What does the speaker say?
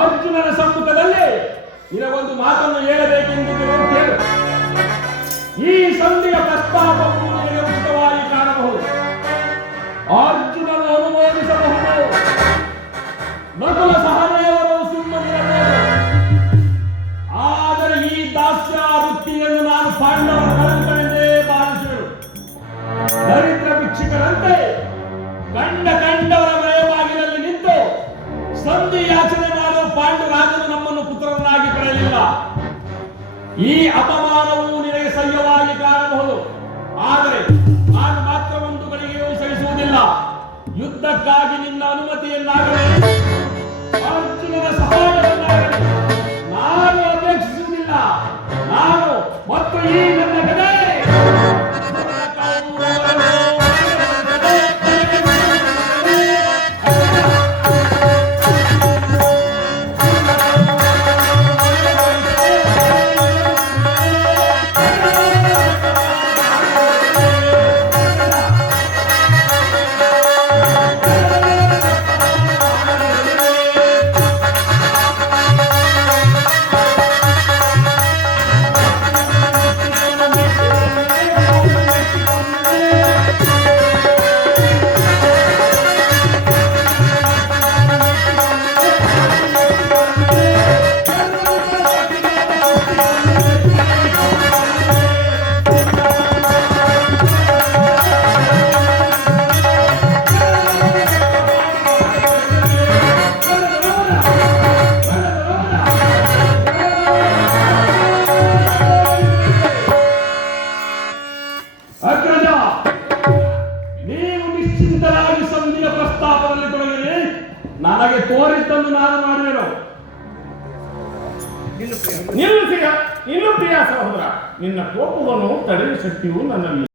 ಅರ್ಜುನನ ಸಮ್ಮುಖದಲ್ಲಿ ನಿನಗೊಂದು ಮಾತನ್ನು ಹೇಳಬೇಕೆಂದು ಕೇಳು. ಈ ಸಂಧಿಯ ಪ್ರಸ್ತಾಪವನ್ನು ನಿನಗೆ ಉಚಿತವಾಗಿ ಕಾಣಬಹುದು. ಅರ್ಜುನನು ಅನುಮೋದಿಸಬಹುದು. ನಕುಲ ಸಹದೇವರು ಸುಮ್ಮನಿರಬಹುದು. ಆದರೆ ಈ ದಾಸ್ಯ ವೃತ್ತಿಯನ್ನು ನಾನು ಪಾಂಡವರ ಕಳಂಕವೆಂದೇ ಭಾವಿಸುವೆನು. ದರಿದ್ರ ಭಿಕ್ಷುಕರಂತೆ ಕಂಡವರ ಮನೆಯ ನಿಂತು ಸಂಧಿ ಯಾಚನೆ ಮಾಡುವ ಪಾಂಡುರಾಜನು ನಮ್ಮನ್ನು ಪುತ್ರರನ್ನಾಗಿ ಪಡೆಯಲಿಲ್ಲ. ಈ ಅಪಮಾನವು ನಿನಗೆ ಸಹ್ಯವಾಗಿ ಕಾಣಬಹುದು. ಆದರೆ ನಾನು ಮಾತ್ರ ಒಂದು ಗಳಿಗೆಯೂ ಸಹಿಸುವುದಿಲ್ಲ. ಯುದ್ಧಕ್ಕಾಗಿ ನಿನ್ನ ಅನುಮತಿಯನ್ನಾಗಲಿ ಅರ್ಜುನನ ಸಹಾಯವನ್ನಾಗಲಿ ನಾನು ಅಪೇಕ್ಷಿಸುವುದಿಲ್ಲ. ನಾನು ಮತ್ತು ಈ ನನ್ನ ಗದೆ ನನಗೆ ತೋರಿದ್ದನ್ನು ನಾನು ಮಾಡುವೆನು. ನಿನ್ನ ಪ್ರಿಯ ಸಹೋದರ, ನಿನ್ನ ಕೋಪವನ್ನು ತಡೆಯುವ ಶಕ್ತಿಯು ನನ್ನಲ್ಲಿ